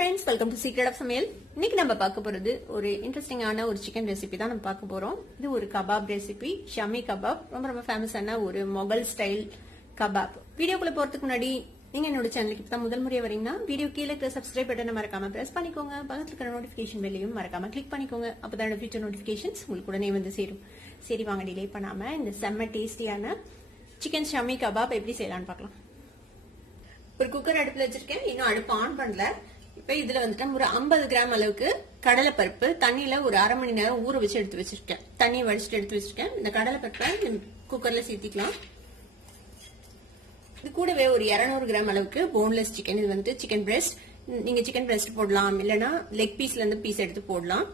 friends, welcome to Secret of Samaiyal. இன்னைக்கு நம்ம பார்க்க போறது ஒரு இன்ட்ரெஸ்டிங்கான ஒரு சிக்கன் ரெசிபி தான் நம்ம பார்க்க போறோம். இது ஒரு கபாப் ரெசிபி, ஷமி கபாப். ரொம்ப ஃபேமஸான ஒரு மொகல் ஸ்டைல் கபாப். வீடியோக்குள்ள போறதுக்கு முன்னாடி நீங்க என்னோட சேனலுக்கு இப்பதான் முதல் முறையா வரீங்கன்னா வீடியோ கீழே இருக்கிற சப்ஸ்கிரைப் பட்டனை மறக்காம பிரஸ் பண்ணிக்கோங்க. பக்கத்துல இருக்கிற நோட்டிபிகேஷன் பெல்லையும் மறக்காம கிளிக் பண்ணிக்கோங்க. அப்பதான் ஃபியூச்சர் நோட்டிபிகேஷன்ஸ் உங்களுக்கு உடனே வந்து சேரும். சரி வாங்க டிலே பண்ணாம இந்த செம்ம டேஸ்டியான சிக்கன் ஷமி கபாப் எப்படி செய்யலாம்னு பார்க்கலாம். ஒரு குக்கர் அடுப்புல வச்சிருக்கேன், இன்னும் அடுப்பு ஆன் பண்ணல. இப்ப இதுல வந்துட்டு ஒரு 50 கிராம் அளவுக்கு கடலை பருப்பு தண்ணியில ஒரு அரை மணி நேரம் ஊற வச்சு எடுத்து வச்சிருக்கேன். தண்ணியை வடிச்சிட்டு எடுத்து வச்சிருக்கேன். இந்த கடலை பருப்பை குக்கர்ல சேர்த்திக்கலாம். இது கூடவே ஒரு 200 கிராம் அளவுக்கு போன்லெஸ் சிக்கன். இது வந்து சிக்கன் பிரெஸ்ட். நீங்க சிக்கன் பிரெஸ்ட் போடலாம், இல்லைன்னா லெக் பீஸ்ல இருந்து பீஸ் எடுத்து போடலாம்.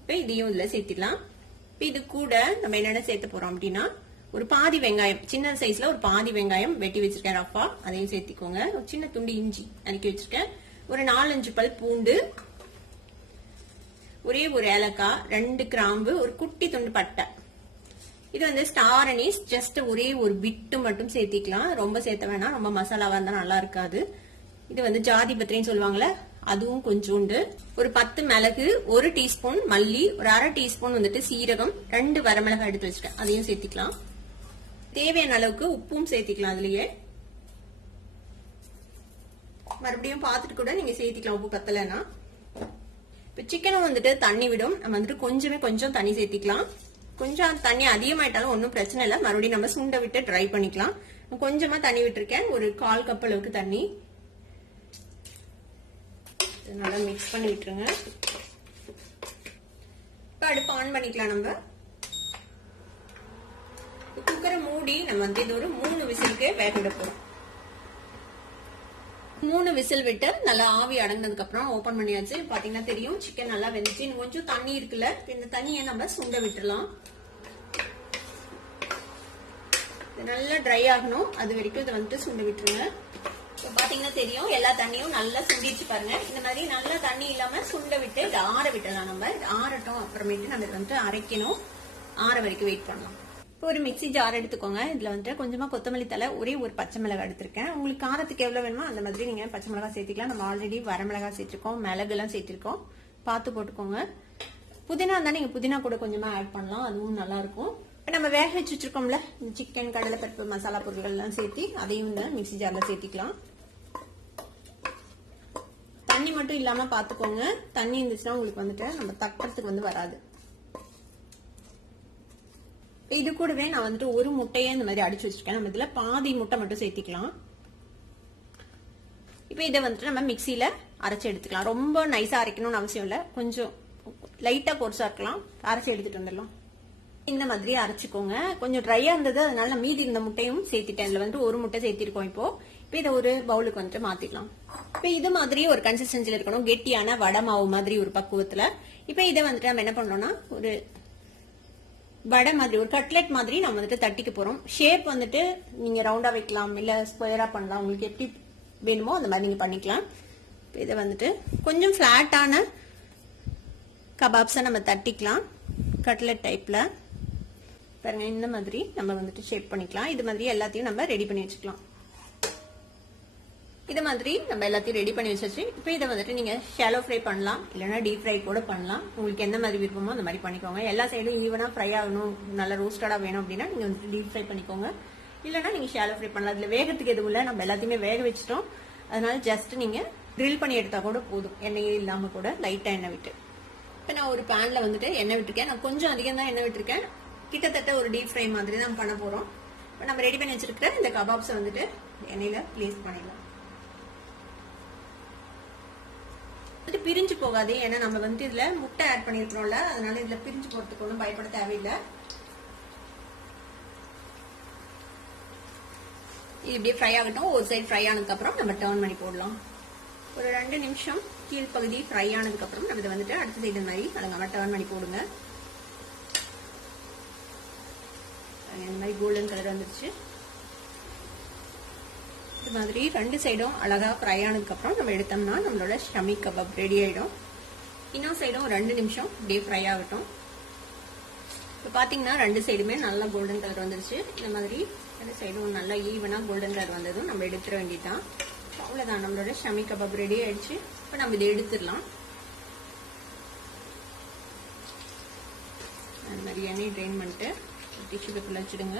இப்ப இதையும் இதுல சேர்த்திடலாம். இப்ப இது கூட நம்ம என்னென்ன சேர்த்து போறோம் அப்படின்னா, ஒரு பாதி வெங்காயம், சின்ன சைஸ்ல ஒரு பாதி வெங்காயம் வெட்டி வச்சிருக்கேன் ரஃபா, அதையும் சேர்த்திக்கோங்க. ஒரு சின்ன துண்டு இஞ்சி நறுக்கி வச்சிருக்கேன். ஒரு 4-5 பல் பூண்டு, ஒரே ஒரு ஏலக்காய், 2 கிராம்பு, ஒரு குட்டி துண்டு பட்டை. இது வந்து ஸ்டார் அனீஸ், ஜஸ்ட் ஒரே ஒரு பிட்டு மட்டும் சேர்த்திக்கலாம். ரொம்ப சேர்த்த வேணாம், ரொம்ப மசாலாவா இருந்தா நல்லா இருக்காது. இது வந்து ஜாதி பத்திரின்னு சொல்லுவாங்கல்ல, அதுவும் கொஞ்சோண்டு. ஒரு 10 மிளகு, 1 டீஸ்பூன் மல்லி, ஒரு அரை டீஸ்பூன் வந்துட்டு சீரகம், 2 வரமிளகாய் எடுத்து வச்சிருக்கேன், அதையும் சேர்த்திக்கலாம். தேவையான அளவுக்கு உப்பும் சேர்த்திக்கலாம். அதுலயே மறுபடியும் பார்த்துட்டு கூட நீங்க சேர்த்திக்கலாம் உப்பு பத்தலைன்னா. இப்ப சிக்கனும் வந்துட்டு தண்ணி விடும், நம்ம வந்துட்டு கொஞ்சம் தண்ணி சேர்த்திக்கலாம். கொஞ்சம் தண்ணி அதிகமாயிட்டாலும் ஒன்னும் பிரச்சனை இல்லை, மறுபடியும் நம்ம சுண்ட விட்டு ட்ரை பண்ணிக்கலாம். கொஞ்சமா தண்ணி விட்டுருக்கேன், ஒரு 1/4 கப் அளவுக்கு தண்ணி. நல்லா மிக்ஸ் பண்ணி விட்டுருங்க. இப்ப அடுப்பு ஆன் பண்ணிக்கலாம். நம்ம குக்கரை மூடி நம்ம வந்து இது ஒரு 3 விசிலுக்கு வேக விட போறோம். 3 விசில் விட்டு நல்லா ஆவி அடங்கினதுக்கு அப்புறம் ஓபன் பண்ணியாச்சு. பாத்தீங்கன்னா தெரியும் சிக்கன் நல்லா வெந்துச்சு. இன்னும் கொஞ்சம் தண்ணி இருக்குல்ல, இந்த தண்ணியை நம்ம சுண்ட விட்டுறலாம். நல்லா ட்ரை ஆகணும், அது வரைக்கும் இதை வந்துட்டு சுண்ட விட்டுருங்க. பாத்தீங்கன்னா தெரியும் எல்லா தண்ணியும் நல்லா சுண்டிச்சு பாருங்க. இந்த மாதிரி நல்லா தண்ணி இல்லாம சுண்ட விட்டு இதை ஆற விட்டுறலாம். நம்ம ஆறட்டும், அப்புறமேட்டு நம்ம இதை வந்துட்டு அரைக்கணும். ஆற வரைக்கும் வெயிட் பண்ணலாம். ஒரு மிக்சி ஜார் எடுத்துக்கோங்க. இதுல வந்துட்டு கொஞ்சமா கொத்தமல்லி தலை, ஒரே ஒரு பச்சை மிளகாய் எடுத்திருக்கேன். உங்களுக்கு காரத்துக்கு எவ்வளவு வேணுமோ அந்த மாதிரி நீங்க பச்சை மிளகாய் சேர்த்திக்கலாம். நம்ம ஆல்ரெடி வரமிளகாய் சேர்த்திருக்கோம், மிளகு எல்லாம் சேர்த்திருக்கோம், பார்த்து போட்டுக்கோங்க. புதினா இருந்தா நீங்க புதினா கூட கொஞ்சமா ஆட் பண்ணலாம், அதுவும் நல்லா இருக்கும். நம்ம வேக வச்சு வச்சிருக்கோம்ல இந்த சிக்கன், கடலை பருப்பு, மசாலா பொருட்கள் எல்லாம் சேர்த்தி அதையும் இந்த மிக்சி ஜார்ல சேர்த்திக்கலாம். தண்ணி மட்டும் இல்லாம பாத்துக்கோங்க, தண்ணி இருந்துச்சுன்னா உங்களுக்கு வந்துட்டு நம்ம தட்டுறதுக்கு வந்து வராது. இது கூடவே நான் வந்துட்டு ஒரு முட்டையை இந்த மாதிரி அடிச்சு வச்சிருக்கேன். நம்ம இதுல பாதி முட்டை மட்டும் சேர்த்திக்கலாம். இப்ப இதை வந்துட்டு நம்ம மிக்சியில அரைச்சு எடுத்துக்கலாம். ரொம்ப நைஸா அரைக்கணும்னு அவசியம் இல்ல, கொஞ்சம் லைட்டா கோர்ஸா இருக்கலாம். அரைச்சு எடுத்துட்டு வந்துடலாம். இந்த மாதிரி அரைச்சுக்கோங்க. கொஞ்சம் ட்ரையா இருந்தது, அதனால மீதி இருந்த முட்டையும் சேர்த்திட்டேன். இதுல வந்து ஒரு முட்டை சேர்த்திருக்கோம். இப்போ இதை ஒரு பவுலுக்கு வந்துட்டு மாத்திக்கலாம். இப்ப இது மாதிரி ஒரு கன்சிஸ்டன்சில இருக்கணும், கெட்டியான வடை மாவு மாதிரி ஒரு பக்குவத்துல. இப்ப இதை வந்துட்டு நம்ம என்ன பண்றோம்னா, ஒரு வடை மாதிரி, ஒரு கட்லெட் மாதிரி நம்ம வந்துட்டு தட்டிக்க போறோம். ஷேப் வந்துட்டு நீங்க ரவுண்டா வைக்கலாம், இல்ல ஸ்கொயரா பண்ணலாம், உங்களுக்கு எப்படி வேணுமோ அந்த மாதிரி நீங்க பண்ணிக்கலாம். இதை வந்துட்டு கொஞ்சம் பிளாட்டான கபாப்ஸை நம்ம தட்டிக்கலாம், கட்லெட் டைப்ல பாருங்க. இந்த மாதிரி நம்ம வந்துட்டு ஷேப் பண்ணிக்கலாம். இது மாதிரி எல்லாத்தையும் நம்ம ரெடி பண்ணி வச்சுக்கலாம். இது மாதிரி நம்ம எல்லாத்தையும் ரெடி பண்ணி வச்சாச்சு. இப்போ இதை வந்துட்டு நீங்க ஷாலோ ஃப்ரை பண்ணலாம், இல்லைன்னா டீப் ஃப்ரை கூட பண்ணலாம். உங்களுக்கு எந்த மாதிரி விருப்பமோ அந்த மாதிரி பண்ணிக்கோங்க. எல்லா சைடும் ஈவனா ஃப்ரை ஆகணும், நல்லா ரோஸ்டடா வேணும் அப்படின்னா நீங்க வந்துட்டு டீப் ஃப்ரை பண்ணிக்கோங்க, இல்லைன்னா நீங்க ஷாலோ ஃப்ரை பண்ணலாம். இதுல வேகத்துக்கு எதுவும் இல்லை, நம்ம எல்லாத்தையுமே வேக வச்சிட்டோம். அதனால ஜஸ்ட் நீங்க கிரில் பண்ணி எடுத்தா கூட போதும், எண்ணெயே இல்லாம கூட லைட்டா எண்ணெய் விட்டு. இப்போ நான் ஒரு பேன்ல வந்துட்டு எண்ணெய் விட்டுருக்கேன். நான் கொஞ்சம் அதிகம் தான் எண்ணெய் விட்டுருக்கேன். கிட்டத்தட்ட ஒரு டீப் ஃப்ரை மாதிரி தான் பண்ண போறோம். இப்போ நம்ம ரெடி பண்ணி வச்சிருக்கிற இந்த கபாப்ஸை வந்துட்டு எண்ணெயில பிளேஸ் பண்ணிடலாம். பிரிஞ்சு போகாது, ஏன்னா நம்ம வந்து இதுல முட்டை ஆட் பண்ணிருக்கிறோம்ல, அதனால இதுல பிரிஞ்சு போறதுக்கு ஒன்றும் பயப்பட தேவையில்லை. இது இப்படியே ஃப்ரை ஆகட்டும். ஒரு சைடு ஃப்ரை ஆனதுக்கு அப்புறம் நம்ம டர்ன் பண்ணி போடலாம். ஒரு 2 நிமிஷம் கீழ்ப்பகுதி ஃப்ரை ஆனதுக்கு அப்புறம் நம்ம இதை வந்துட்டு அடுத்த சைடு மாதிரி அடங்காம டர்ன் பண்ணி போடுங்க. இந்த மாதிரி கோல்டன் கலர் வந்துருச்சு. இது மாதிரி 2 சைடும் அழகா ஃப்ரை ஆனதுக்கு அப்புறம் நம்ம எடுத்தோம்னா நம்மளோட ஷமி கபாப் ரெடி ஆயிடும். இன்னொரு சைடும் 2 நிமிஷம் அப்படியே ஃப்ரை ஆகட்டும். இப்போ பாத்தீங்கன்னா 2 சைடுமே நல்லா கோல்டன் கலர் வந்துருச்சு. இந்த மாதிரி 2 சைடும் நல்லா ஈவனா கோல்டன் கலர் வந்ததும் நம்ம எடுத்துட வேண்டியதான். அவ்வளோதான், நம்மளோட ஷமி கபாப் ரெடி ஆயிடுச்சு. இப்போ நம்ம இதை எடுத்துடலாம். அந்த மாதிரி எண்ணெய் ட்ரெயின் பண்ணிட்டு டிஷ்யூ பேப்பரில் வச்சுடுங்க.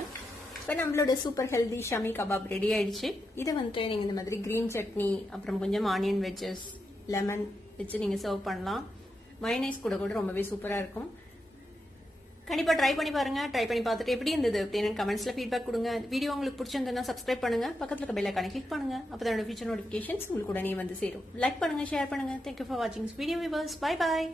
இப்போ நம்மளோட super healthy Shami kebab ready ஆயிடுச்சு. இதை வந்துட்டு நீங்கள் இந்த மாதிரி கிரீன் சட்னி, அப்புறம் கொஞ்சம் ஆனியன் வெஜ்ஜஸ், லெமன் வச்சு நீங்கள் சர்வ் பண்ணலாம். மயோனைஸ் கூட ரொம்பவே சூப்பராக இருக்கும். கண்டிப்பா ட்ரை பண்ணி பாருங்க. ட்ரை பண்ணி பார்த்துட்டு எப்படி இருந்தது அப்படின்னு கமெண்ட்ஸ்ல ஃபீட்பேக் கொடுங்க. வீடியோ உங்களுக்கு பிடிச்சிருந்தா சப்ஸ்கிரைப் பண்ணுங்க, பக்கத்துல இருக்க பெல் ஐகானை கிளிக் பண்ணுங்க. அப்பதான் ஃபியூச்சர் நோட்டிபிகேஷன்ஸ் உங்களுக்கு உடனே வந்து சேரும். லைக் பண்ணுங்க, ஷேர் பண்ணுங்க. தேங்க்யூ ஃபார் வாட்சிங் வீடியோ வியூவர்ஸ். Bye bye.